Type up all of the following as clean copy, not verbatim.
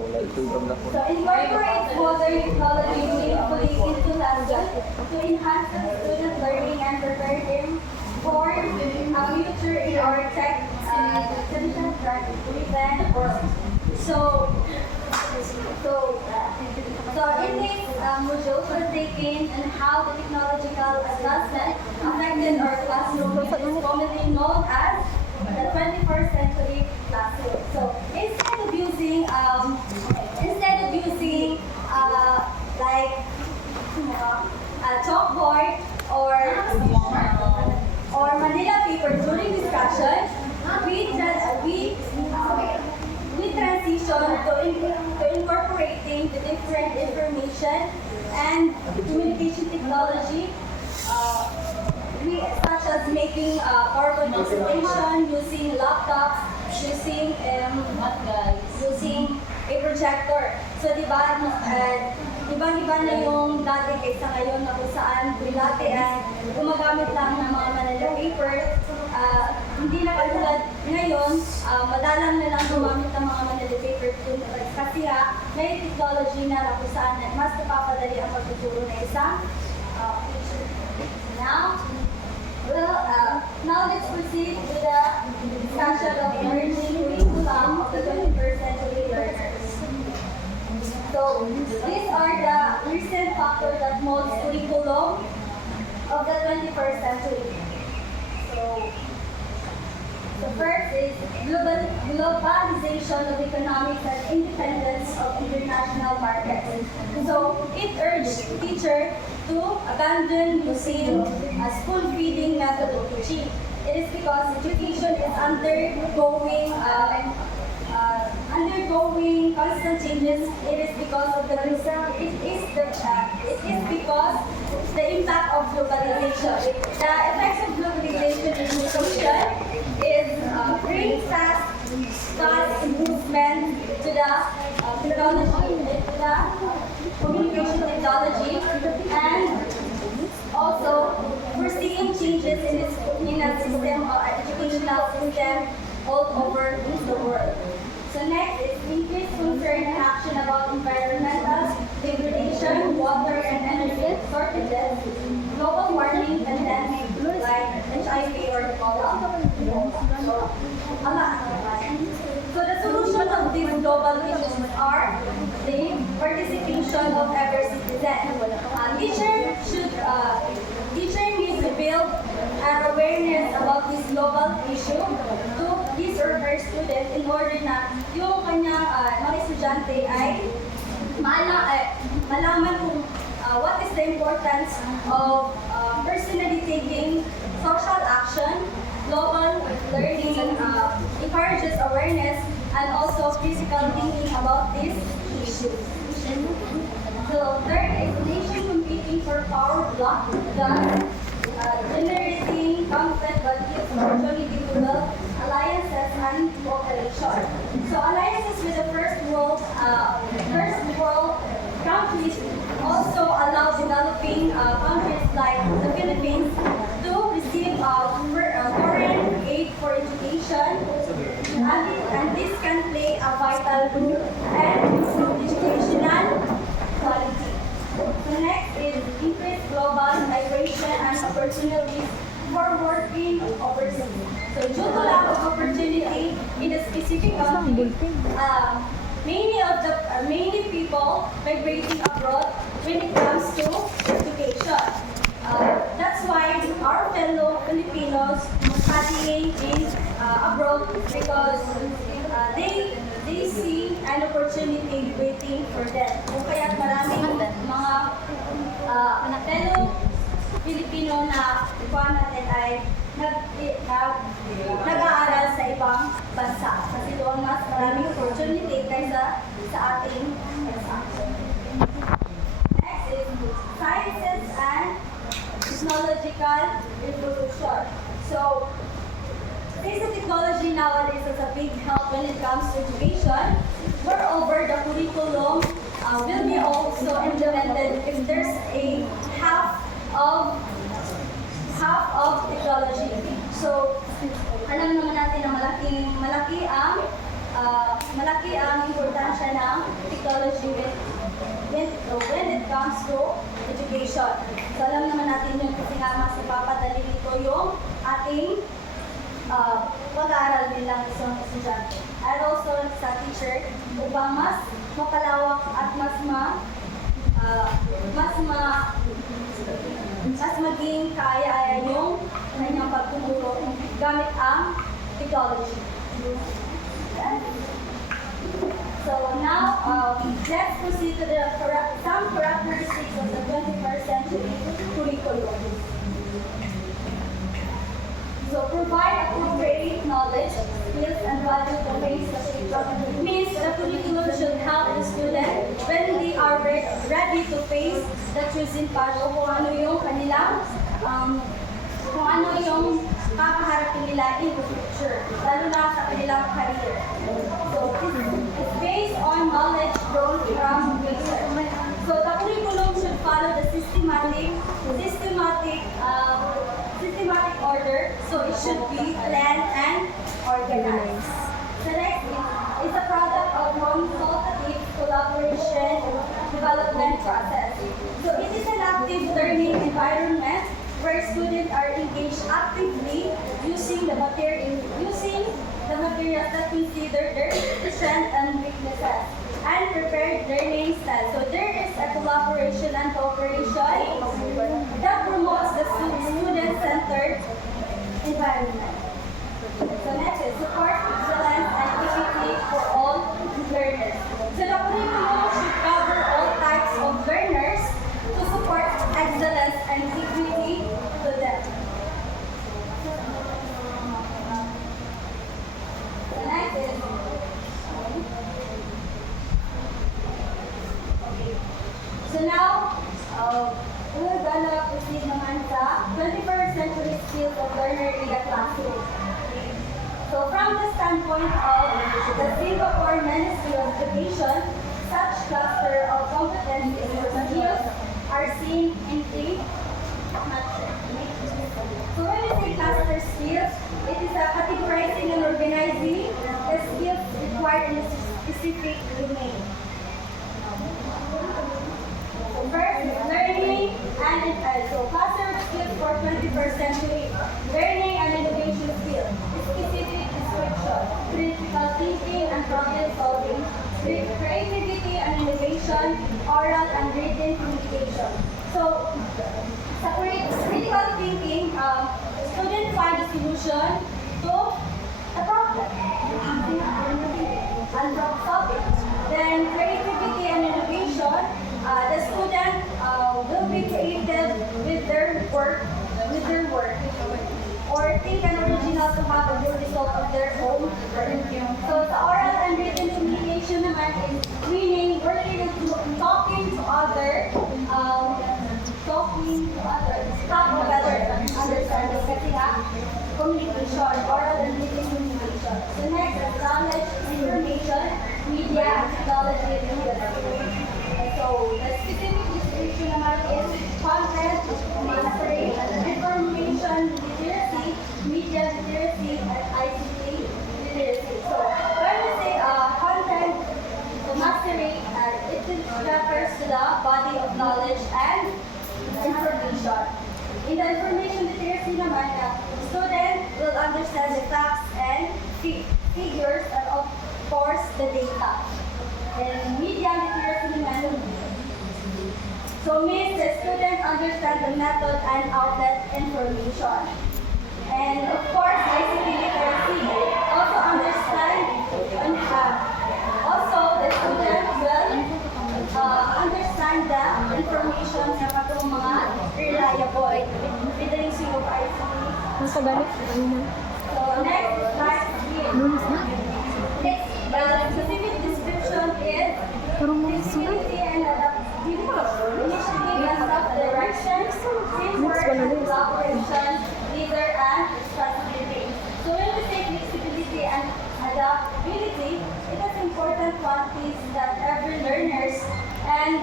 incorporate modern technology meaningfully into lessons to enhance the student learning and prepare them for a future in our tech-driven world. So in this module, we're taking on how the technological advancement affected our classroom, which is commonly known as the 21st century classroom. So instead of using like a chalkboard or Manila paper during discussion, we transition to incorporating the different information and communication technology, such as making PowerPoint presentation, using laptops, using a projector. So iba na yung dati kaysa ngayon na kung saan dati ay gumagamit lang ng mga Manila paper. Hindi na katulad ngayon, madalang na lang gumamit ng mga Manila paper kasi may technology na kung saan mas napapadali ang pagtuturo na isang teacher. Now let's proceed with the discussion of emerging curriculum of the 21st century learners. So these are the recent factors that molds curriculum of the 21st century. So first is globalization of economics and independence of international markets. So it urged teachers to abandon using a spoon-feeding methodology. It is because education is undergoing constant changes. It is because of the impact of globalization. The effects of globalization in education is bringing fast improvement to the communication technology, and also we're seeing changes in a system or educational system all over the world. So next is increased concern and action about environmental degradation, water and energy shortages, global warming, pandemic like HIV or Ebola. So the solution of these global issues are the participation of every citizen. Teacher needs to build an awareness about this global issue to his or her student in order na yung kanyang mga estudyante ay malaman kung what is the importance of personally taking social action. Global learning encourages awareness and also critical thinking about this issue. So third is nation competing for power block, thus generating conflict but gives opportunity to build alliances and cooperation. So alliances with the first world countries also allow developing countries like the Philippines to receive foreign aid for education, and this can play a vital role and improve educational quality. So next is increased global migration and opportunities for working overseas. So due to lack of opportunity in a specific country, many people migrating abroad when it comes to education. That's why our fellow Filipinos studying in abroad because they see an opportunity waiting for them. Kung kaya't maraming mga fellow Filipino na ikuha natin ay nag-aaral sa ibang bansa. Kasi doon mas maraming opportunity kaysa sa ating bansa. Next is sciences and technological revolution. So, since the technology nowadays is a big help when it comes to education, moreover, the curriculum will be also implemented if there's a half of technology. So, alam naman natin na malaki ang importansya ng technology when it comes to education. So alam naman natin yun kasi nga mas napapadali nito yung ating pag-aaral bilang isang estudyante. And also sa teacher, upang mas mapalawak at mas maging kaya yung kanyang pagtuturo gamit ang technology. So now, let's proceed to some characteristics of the 21st century curriculum. So provide appropriate knowledge, skills, and value domains that it means the curriculum should help the student when they are ready to face the choosing path o kung ano yung kanilang kung ano yung kakaharapin nila in the future, lalo na sa kanilang career. So it's based on knowledge drawn from research. So the curriculum should follow the systematic order, so it should be planned and organized. The next is a product of consultative collaboration development process. So it is an active learning environment where students are engaged actively using the materials that consider their strengths and weaknesses and prepared learning style. So there is a collaboration and cooperation that promotes the student-centered environment. So next is support excellence and equity for all learners. So the curriculum should cover all types of learners to support excellence and equity to them. The next is so now, we're gonna proceed naman sa 21st century skills of learner in the classroom. So from the standpoint of the Singapore Ministry of Education, such cluster of competencies or skills are seen in three nutshell. So when we say cluster skills, it is a categorizing and organizing the skills required in a specific domain. First, learning and so cluster skills for 21st century. Learning and innovation skills. Specific description, critical thinking and problem solving, creativity and innovation, oral and written communication. So, sa critical thinking, students find a solution to a problem and problem solving. Then, creativity and innovation. The student will be creative with their work, or think an original to have a good result of their own work. So the oral and written communication naman is meaning working with talking to others, have a better understanding kasi nga communication, oral and written communication. The next is knowledge, information, media, and technology and industry. So, the specific description naman is content, mastery, information literacy, media literacy, and ICT literacy. So, when we say content mastery, it refers to the body of knowledge and information. In the information literacy naman, student will understand the facts and figures and of course the data. And media literacy naman, so means the student understand the method and outlet information. And of course, ICT literacy also understand, also the student will understand the information sa katong mga reliable. Reading sa yung ICT. Nasa galit? So next, slide next, the specific description is flexibility and adaptability, initiative and self-direction, teamwork and collaboration, leader and responsibility. So when we say flexibility and adaptability, it is important qualities that every learners and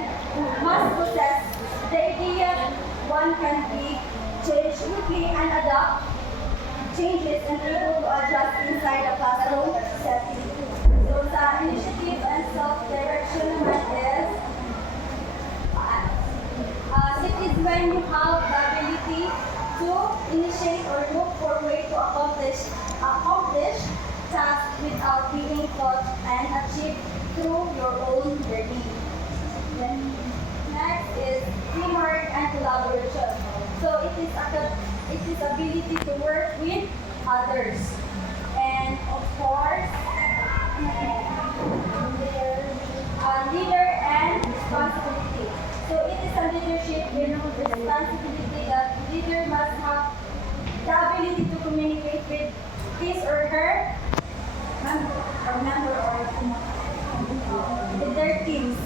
must possess. The idea one can be changed quickly and adapt changes and able to adjust inside a classroom setting. So sa initiative and self-direction naman, own learning. Then next is teamwork and collaboration. So it is ability to work with others. And of course, leader and responsibility. So it is a leadership with responsibility that leader must have the ability to communicate with his or her member or with their teams.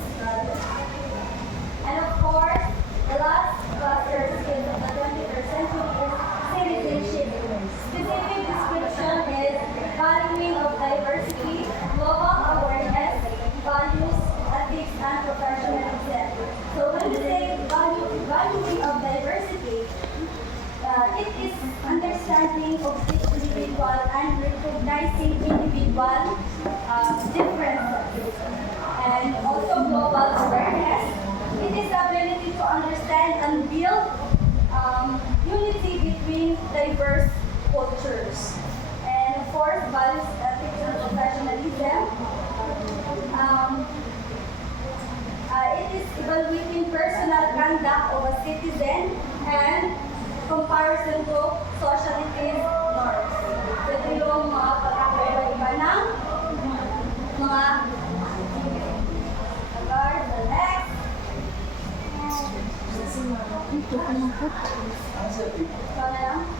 And of course, the last cluster skills of the 21st century is citizenship. Specific description is valuing of diversity, global awareness, values, ethics, and professionalism. So when we say valuing of diversity, it is understanding of each individual and recognizing individual differences. And also global awareness, it is the ability to understand and build unity between diverse cultures. And of course, values, ethics, and professionalism. It is evaluating personal conduct of a citizen and comparison to society's norms. Ito yung mga pagkakaiba ng mga guard. The next. Ito na lang.